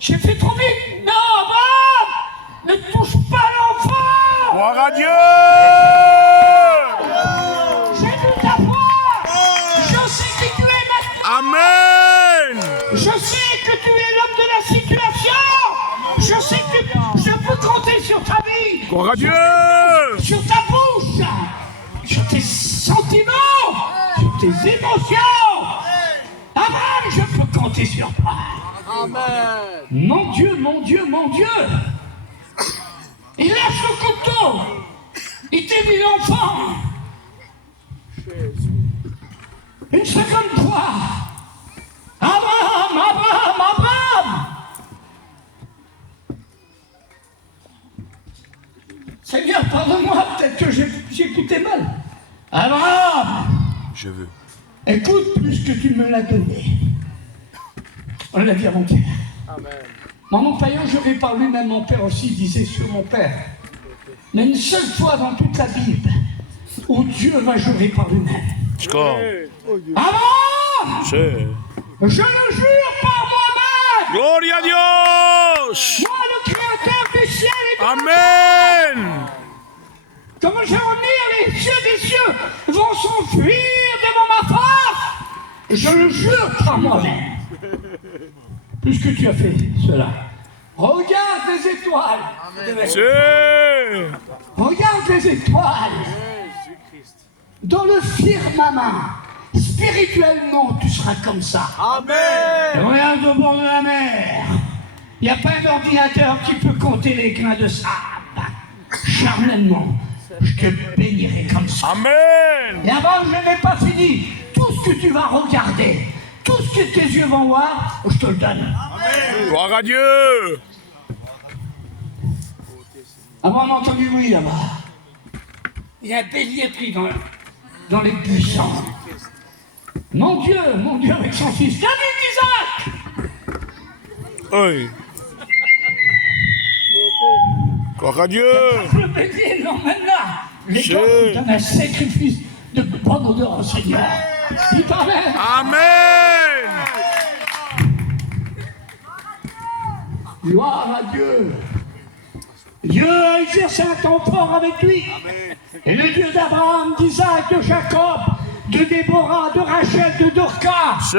J'ai fait trop vite. Non, Abraham, ne touche pas l'enfant. Gloire à Dieu. J'ai vu ta foi. Je sais qui tu es maintenant. Amen. Je sais que tu es l'homme de la situation. Je sais que je peux compter sur ta vie. Gloire à Dieu. Sur ta bouche. Sur tes sentiments. Sur tes émotions. Abraham, je peux compter sur toi. Amen. Mon Dieu, mon Dieu, mon Dieu. Il lâche le couteau. Il t'a mis l'enfant. Une seconde fois. Abraham, Abraham, Abraham. Seigneur, pardonne-moi, peut-être que j'ai écouté mal. Abraham, Je veux. écoute plus que tu me l'as donné. On l'a dit à mon père. Amen. Mon père, je vais par lui-même, mon père aussi disait sur mon père. Mais une seule fois dans toute la Bible où Dieu va jurer par lui-même. Score. Abraham, C'est. je le jure par moi-même. Gloria a Dios. Moi, le créateur du ciel et de Amen. Comme je revenir, les cieux des cieux vont s'enfuir devant ma face. Je le jure par moi-même. Puisque tu as fait cela, regarde les étoiles. C'est. Regarde les étoiles. Dans le firmament, spirituellement, tu seras comme ça. Amen. Regarde au bord de la mer. Il n'y a pas d'ordinateur qui peut compter les grains de sable. Charnellement, je te bénirai comme ça. Amen. Et avant, je n'ai pas fini. Tout ce que tu vas regarder, tout ce que tes yeux vont voir, je te le donne. Gloire à Dieu. Avant, on a entendu oui là-bas. Il y a un bélier pris dans les buissons. Mon Dieu, avec son fils. David Isaac. Oui. Gloire à Dieu. Le bélier l'emmène là. Les Je- gars donnent un sacrifice de bonne odeur au Seigneur. Il t'emmène. Amen. Gloire à Dieu. Dieu a exercé un temps fort avec lui. Et le Dieu d'Abraham, d'Isaac, de Jacob, de Déborah, de Rachel, de Dorcas, C'est.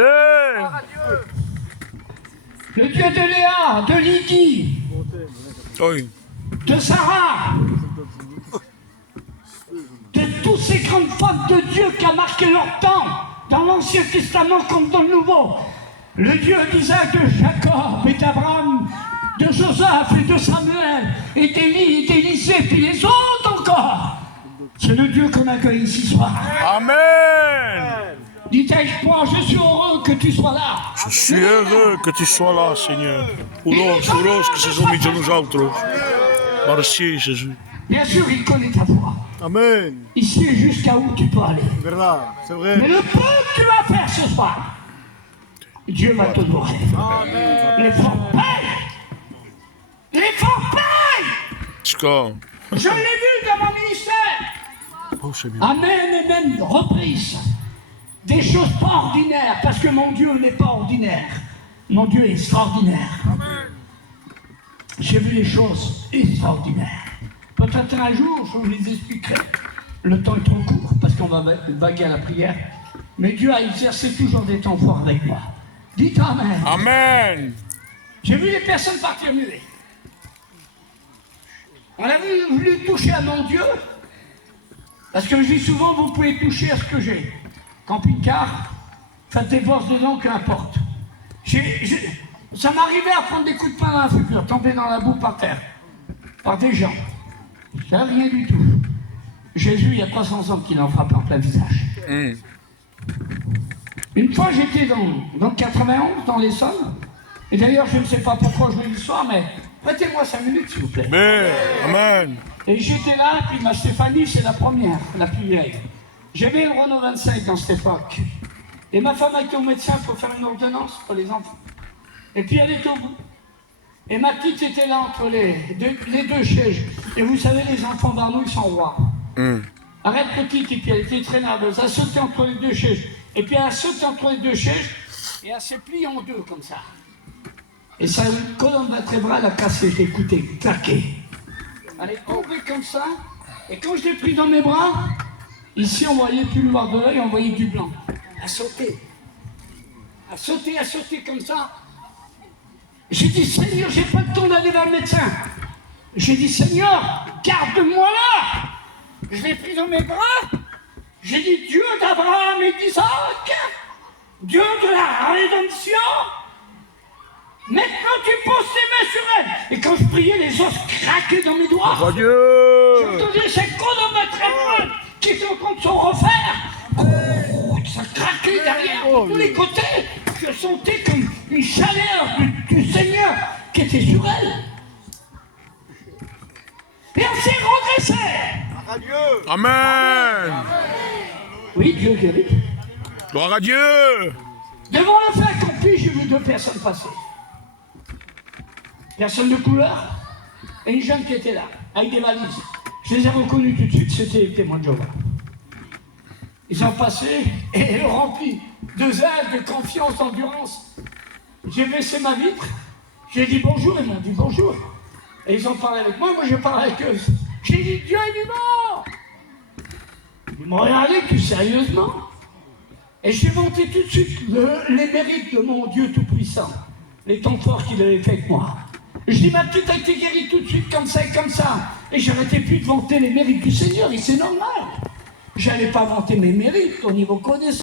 le Dieu de Léa, de Lydie, Oui. de Sarah, de toutes ces grandes femmes de Dieu qui a marqué leur temps, dans l'Ancien Testament comme dans le Nouveau. Le Dieu d'Isaac, de Jacob et d'Abraham, de Joseph et de Samuel, et d'Élie, et d'Élisée, puis les autres encore. C'est le Dieu qu'on accueille ici ce soir. Amen. Dites-moi, je suis heureux que tu sois là. Je suis heureux que tu sois là, Seigneur. Uros que sejam unidos a nos outros. Merci, Jésus. Bien sûr, il connaît ta voix. Amen. Il sait jusqu'à où tu peux aller. Verdad, c'est vrai. Mais le peu que tu vas faire ce soir, Dieu va t'honorer. Les forts payent. Les forts payent. Score. Je l'ai vu dans mon ministère. Oh, Seigneur. Amen, amen, reprise. Des choses pas ordinaires, parce que mon Dieu n'est pas ordinaire. Mon Dieu est extraordinaire. J'ai vu des choses extraordinaires. Peut-être un jour, je vous les expliquerai. Le temps est trop court, parce qu'on va vaguer à la prière. Mais Dieu a exercé toujours des temps forts avec moi. Dites Amen. Amen. J'ai vu les personnes partir muées. On a voulu toucher à mon Dieu, parce que je dis souvent, vous pouvez toucher à ce que j'ai. Camping-car, faites des bosses dedans, peu importe. Ça m'arrivait à prendre des coups de poing dans la figure, tomber dans la boue par terre, par des gens. C'est rien du tout. Jésus, il y a 300 ans qu'il en frappe en plein visage. Une fois, j'étais dans le 91, dans l'Essonne, et d'ailleurs, je ne sais pas pourquoi je le dis ce soir, mais prêtez-moi 5 minutes, s'il vous plaît. Amen. Amen. Et j'étais là, et puis ma Stéphanie, c'est la première, la plus vieille. J'avais le Renault 25 dans cette époque. Et ma femme a été au médecin pour faire une ordonnance pour les enfants. Et puis elle était au bout. Et ma petite était là entre les deux sièges. Et vous savez, les enfants d'Arnaud, ils sont rois. Arrête petite, et puis elle était très nerveuse. Elle sautait entre les deux sièges. Et puis elle a sauté entre les deux sièges, et elle s'est pliée en deux comme ça. Et sa colonne vertébrale a cassé, je l'ai écouté, claqué. Elle est tombée comme ça, et quand je l'ai pris dans mes bras, ici on voyait plus le noir de l'œil, on voyait du blanc. Elle a sauté. Elle a sauté comme ça. J'ai dit, Seigneur, j'ai pas le temps d'aller vers le médecin. J'ai dit, Seigneur, garde-moi là. Je l'ai pris dans mes bras. J'ai dit, Dieu d'Abraham et d'Isaac, Dieu de la rédemption, maintenant tu poses tes mains sur elle. Et quand je priais, les os craquaient dans mes doigts. Oh Dieu! J'entendais cette colonne vertébrale qui était en train de se refaire. Oh, ça craquait derrière, de tous les côtés. Je sentais comme une chaleur du Seigneur qui était sur elle. Et elle s'est redressée. Amen! Oui, Dieu guérit. Gloire à Dieu! Devant le fait accompli, j'ai vu deux personnes passer. Personne de couleur et une jeune qui était là, avec des valises. Je les ai reconnus tout de suite, c'était les témoins de Jéhovah. Ils sont passés et remplis de zèle, de confiance, d'endurance. J'ai baissé ma vitre, j'ai dit bonjour, ils m'ont dit bonjour. Et ils ont parlé avec moi, moi je parle avec eux. J'ai dit Dieu est vivant. Ils m'ont regardé plus sérieusement. Et j'ai vanté tout de suite les mérites de mon Dieu Tout-Puissant, les temps forts qu'il avait fait avec moi. Je dis ma petite a été guérie tout de suite comme ça et comme ça. Et j'arrêtais plus de vanter les mérites du Seigneur, et c'est normal. J'allais pas vanter mes mérites au niveau connaissance.